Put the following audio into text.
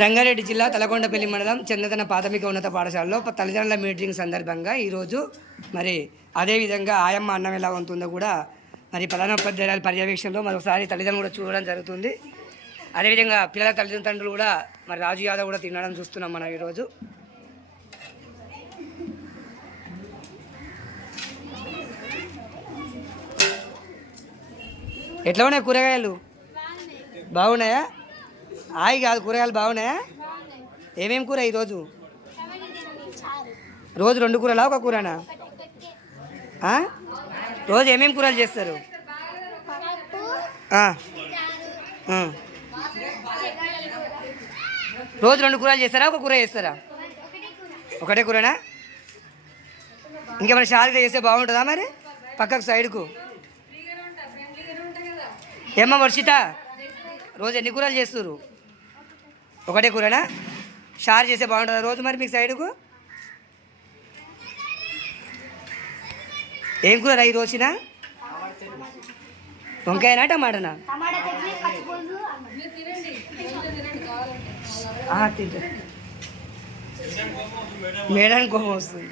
రంగారెడ్డి జిల్లా తలకొండపల్లి మండలం చందతన ప్రాథమిక ఉన్నత పాఠశాలలో తల్లిదండ్రుల మీటింగ్ సందర్భంగా ఈరోజు మరి అదేవిధంగా ఆయమ్మ అన్నం ఎలా ఉంటుందో కూడా మరి ప్రధానోపాధ్యాయుల పర్యవేక్షణలో మరొకసారి తల్లిదండ్రులు కూడా చూడడం జరుగుతుంది. అదేవిధంగా పిల్లల తల్లిదండ్రులు కూడా మరి రాజు యాదవ్ కూడా తినడం చూస్తున్నాం మనం ఈరోజు. ఎట్లా ఉన్నాయి కూరగాయలు? బాగున్నాయా? ఆయి కాదు కూరగాయలు బాగున్నాయా? ఏమేం కూర ఈరోజు? రోజు రెండు కూరలా ఒక కూరనా? రోజు ఏమేం కూరలు చేస్తారు. రోజు రెండు కూరలు చేస్తారా ఒక కూర చేస్తారా? ఒకటే కూరనా? ఇంకేమైనా షార్గా చేస్తే బాగుంటుందా మరి? పక్కకు సైడ్కు. ఏమ్మా వర్షిత? రోజు ఎన్ని కూరలు చేస్తున్నారు ఒకటే కూరనా? షార్ చేస్తే బాగుంటుందా రోజు మరి మీకు సైడ్కు? ఏం కూర ఈ రోజున? వంకాయనా టమాటానా? తింటా మేడానికి కోపం వస్తుంది.